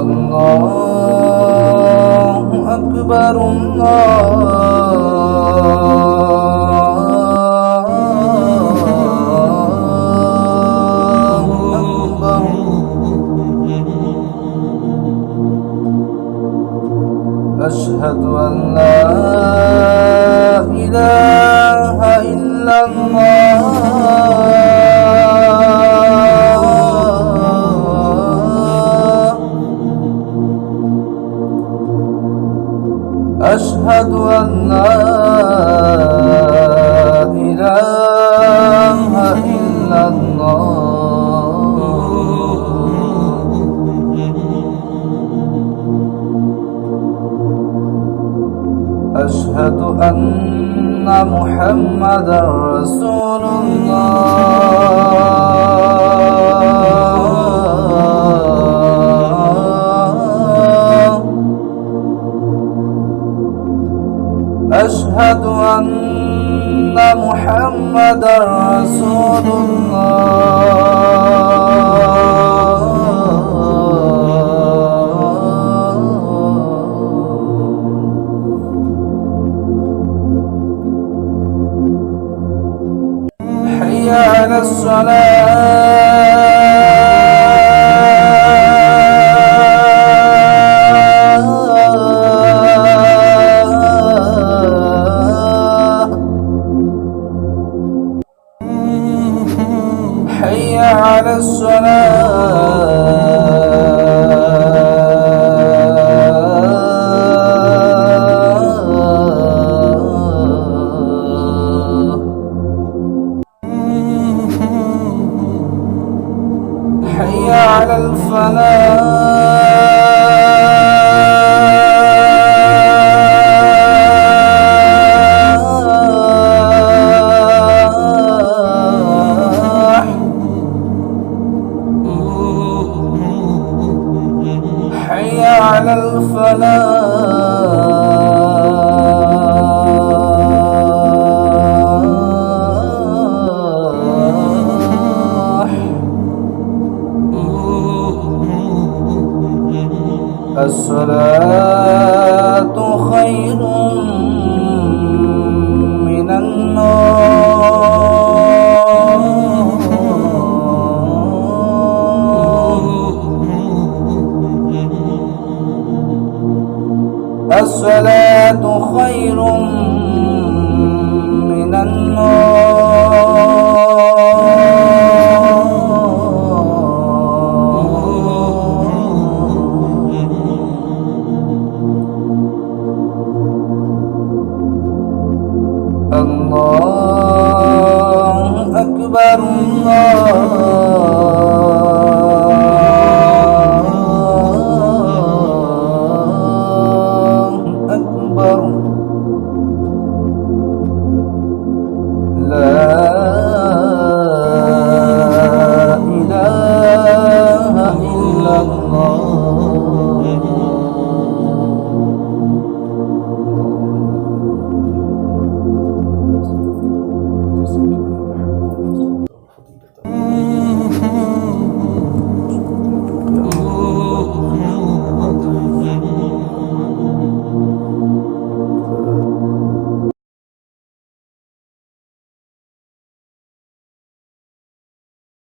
الله أكبر الله أكبر أشهد أن لا إله إلا الله أشهد أن لا إله إلا الله أشهد أن محمدا رسول الله أشهد أن محمدا رسول الله حي على حي على حي على الفلاح حي على الفلاح الصلاة خير من النوم الصلاة خير من النوم الله أكبر